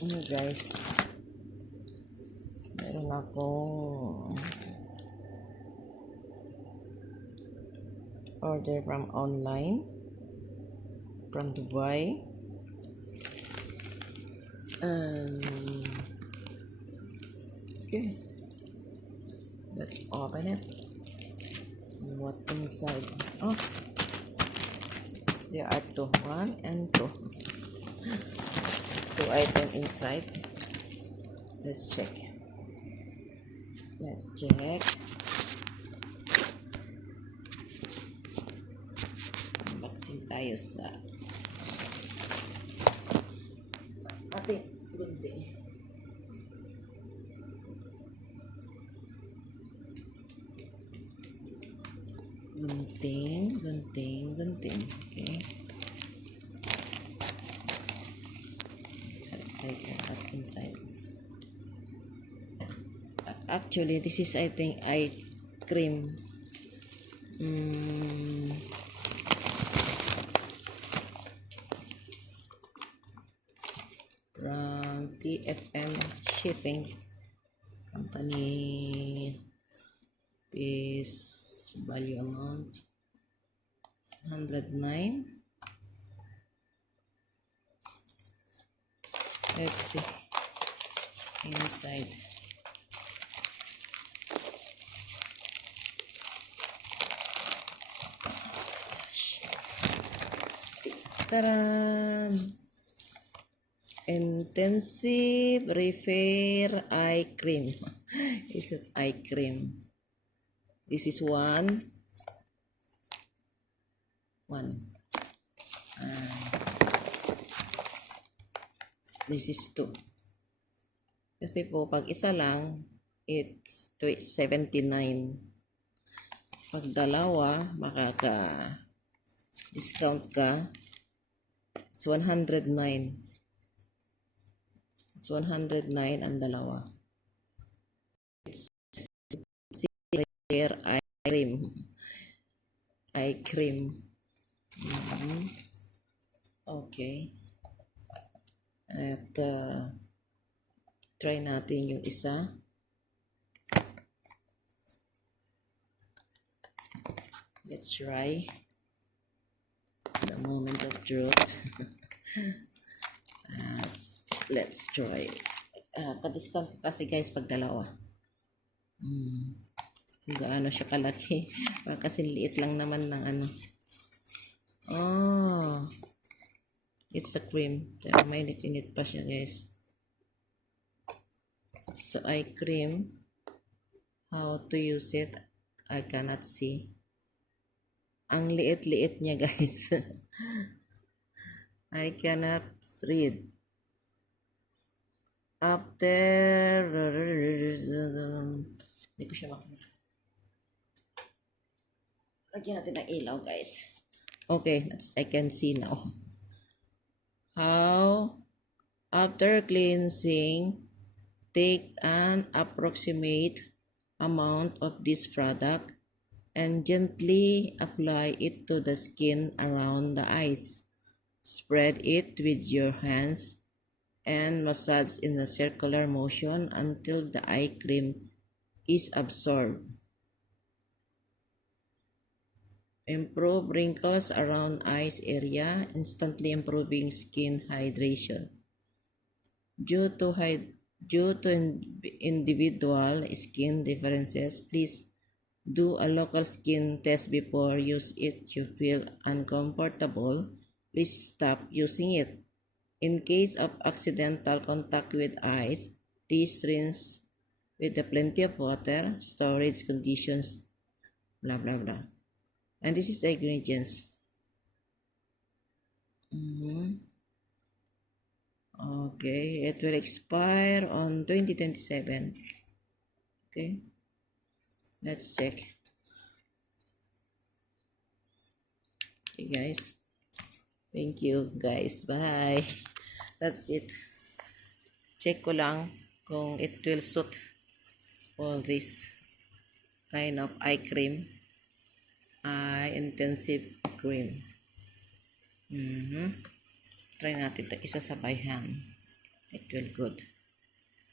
Guys, meron akong order from online from Dubai. Okay, let's open it. What's inside? Oh, there are two, one and two items inside. Let's check. Unboxing tayo sa ating gunting. Gunting. Okay. So excited what's inside. Actually, this is, I think, eye cream. From TFM Shipping Company. Is value amount 109. Let's see inside. See, taran! Intensive Repair Eye Cream. This is eye cream. This is one. This is two. Kasi po, pag isa lang, it's 79. Pag dalawa, makaka-discount ka. It's 109. It's 109 ang dalawa. It's Repair Eye Cream. Eye cream. Okay. At try natin yung isa. Let's try. The moment of truth. Let's try. Ka-discount kasi guys pag dalawa. Kung gaano siya kalaki. Kasi liit lang naman ng ano. Oh. It's a cream. Pero may init pa siya guys. So eye cream. How to use it? I cannot see. Ang liit-liit niya guys. I cannot read. After hindi ko siya makita. Lagyan natin ng ilaw guys. Okay, I can see now. How after cleansing, take an approximate amount of this product and gently apply it to the skin around the eyes. Spread it with your hands and massage in a circular motion until the eye cream is absorbed. Improve wrinkles around eyes area, instantly improving skin hydration. Due to individual skin differences, please do a local skin test before use it. You feel uncomfortable, please stop using it. In case of accidental contact with eyes, please rinse with plenty of water, storage conditions, blah blah blah. And this is the ingredients. Okay, it will expire on 2027. Okay, let's check. Okay guys, thank you guys, bye. That's it. Check ko lang kung it will suit for this kind of eye cream. Eye intensive cream. Try natin ito isa sa bayhan. It will good.